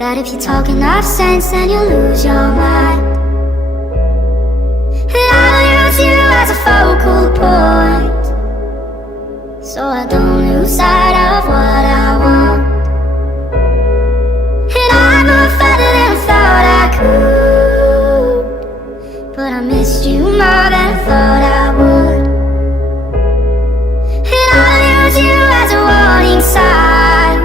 That if you talk enough sense, then you'll lose your mind. And I'll use you as a focal point, so I don't lose sight of what I want. And I moved further than I thought I could, but I missed you more than I thought I would. And I'll use you as a warning sign,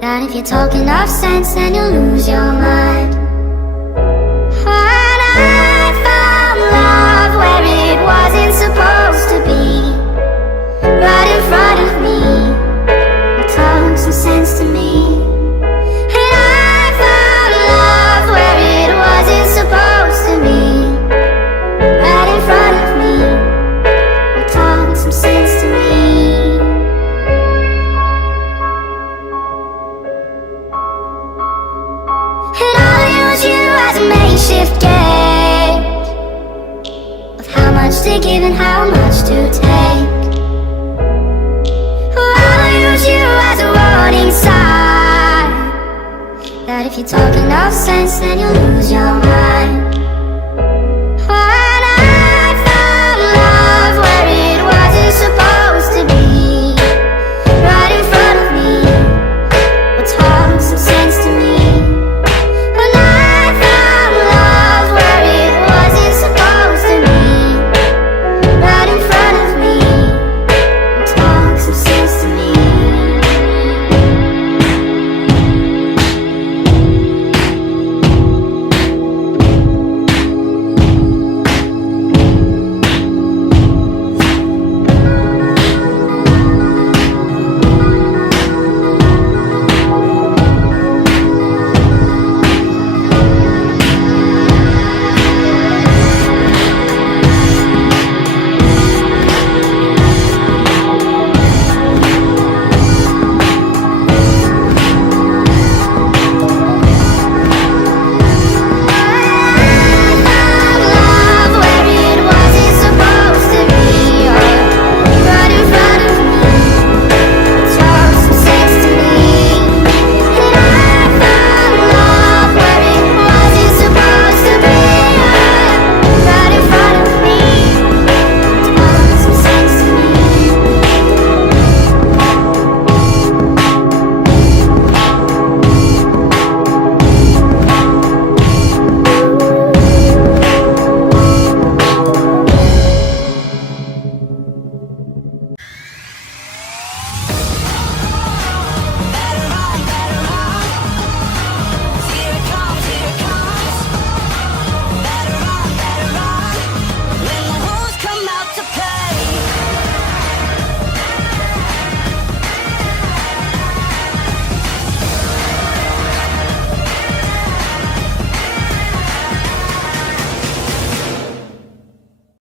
that if you talk enough sense, then you'll lose your mind. When I found love where it wasn't supposed to be, right in front of me, it talked some sense to me. And I found love where it wasn't supposed to be, right in front of me, it talked some sense to me. And I'll use you as a makeshift gauge of how much to give and how much to take. Oh, I'll use you as a warning sign, that if you talk enough sense, then you'll lose your mind.